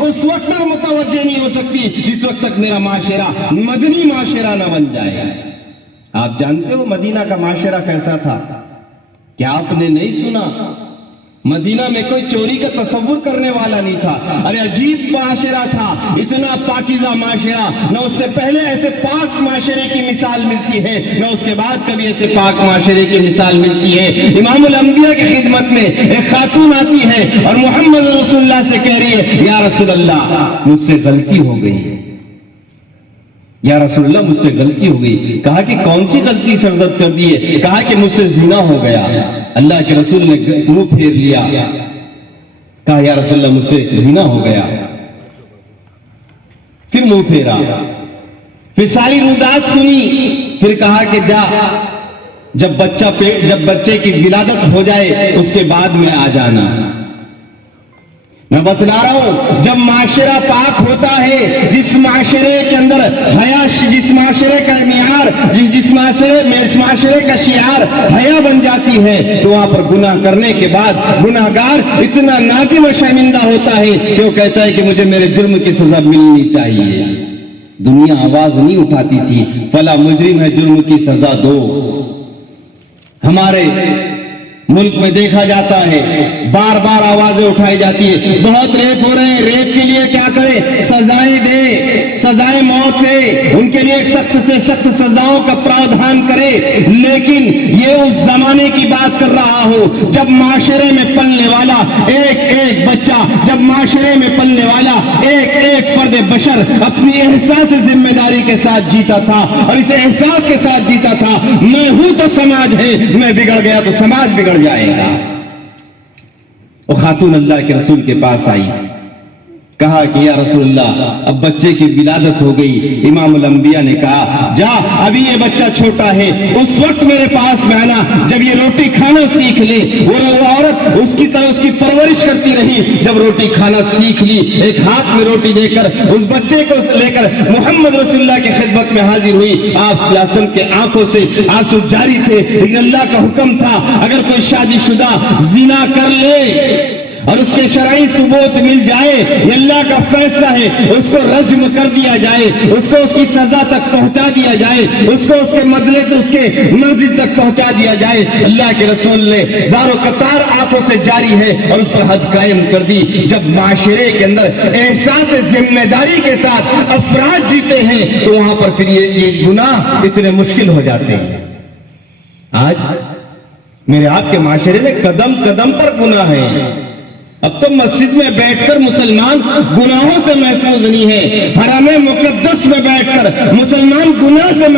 اس وقت تک متوجہ نہیں ہو سکتی جس وقت تک میرا معاشرہ مدنی معاشرہ نہ بن جائے۔ آپ جانتے ہو مدینہ کا معاشرہ کیسا تھا؟ کیا آپ نے نہیں سنا؟ مدینہ میں کوئی چوری کا تصور کرنے والا نہیں تھا۔ ارے عجیب معاشرہ تھا، اتنا پاکیزہ معاشرہ، نہ اس سے پہلے ایسے پاک معاشرے کی مثال ملتی ہے، نہ اس کے بعد کبھی ایسے پاک معاشرے کی مثال ملتی ہے۔ امام الانبیاء کی خدمت میں ایک خاتون آتی ہے اور محمد رسول اللہ سے کہہ رہی ہے، یا رسول اللہ مجھ سے غلطی ہو گئی، یا رسول اللہ مجھ سے غلطی ہو گئی۔ کہا کہ کون سی غلطی سرزد کر دی ہے؟ کہا کہ مجھ سے زنا ہو گیا۔ اللہ کے رسول نے منہ پھیر لیا، کہا یا رسول اللہ مجھ سے زنا ہو گیا، پھر منہ پھیرا، پھر ساری رودات سنی، پھر کہا کہ جا جب بچے کی ولادت ہو جائے اس کے بعد میں آ جانا۔ میں بتلا رہا ہوں، جب معاشرہ پاک ہوتا ہے، جس معاشرے کے اندر حیا، جس معاشرے کا معیار، جس معاشرے کا شعار حیا بن جاتی ہے، تو وہاں پر گناہ کرنے کے بعد گناہگار اتنا نادم و شرمندہ ہوتا ہے کہ وہ کہتا ہے کہ مجھے میرے جرم کی سزا ملنی چاہیے۔ دنیا آواز نہیں اٹھاتی تھی، فلاں مجرم ہے جرم کی سزا دو۔ ہمارے ملک میں دیکھا جاتا ہے، بار بار آوازیں اٹھائی جاتی ہے، بہت ریپ ہو رہے ہیں، ریپ کے لیے کیا کرے؟ سزائیں دے، سزائیں موت ہے، ان کے لیے ایک سخت سے سخت سزاؤں کا پراودھان کرے۔ لیکن یہ اس زمانے کی بات کر رہا ہو جب معاشرے میں پلنے والا ایک ایک بچہ، جب معاشرے میں پلنے والا ایک ایک فرد بشر اپنی احساس ذمہ داری کے ساتھ جیتا تھا، اور اس احساس کے ساتھ جیتا تھا، میں ہوں تو سماج ہے، میں بگڑ گیا تو سماج بگڑ جائے گا۔ وہ خاتون اللہ کے رسول کے پاس آئی، کہا کہ یا رسول اللہ اب بچے کی ولادت ہو گئی۔ امام الانبیاء نے کہا جا، ابھی یہ بچہ چھوٹا ہے، اس وقت میرے پاس میں آنا جب یہ روٹی کھانا سیکھ لے۔ وہ عورت اس کی طرح اس کی پرورش کرتی رہی، جب روٹی کھانا سیکھ لی، ایک ہاتھ میں روٹی دے کر اس بچے کو لے کر محمد رسول اللہ کی خدمت میں حاضر ہوئی۔ آپ صلی اللہ علیہ وسلم کے آنکھوں سے آنسو جاری تھے، لیکن اللہ کا حکم تھا اگر کوئی شادی شدہ زنا کر لے اور اس کے شرعی ثبوت مل جائے، یہ اللہ کا فیصلہ ہے، اس کو رجم کر دیا جائے، اس کو اس کی سزا تک پہنچا دیا جائے، اس کو اس کے مدلے تو اس کے منزل تک پہنچا دیا جائے۔ اللہ کے رسول نے زار و قطار آنکھوں سے جاری ہے اور اس پر حد قائم کر دی۔ جب معاشرے کے اندر احساس ذمہ داری کے ساتھ افراد جیتے ہیں تو وہاں پر پھر یہ گناہ اتنے مشکل ہو جاتے ہیں۔ آج میرے آپ کے معاشرے میں قدم قدم پر گناہ ہے۔ اب تو مسجد میں بیٹھ کر مسلمان گناہوں سے محفوظ نہیں ہے، حرم مقدس میں بیٹھ کر مسلمان گناہ سے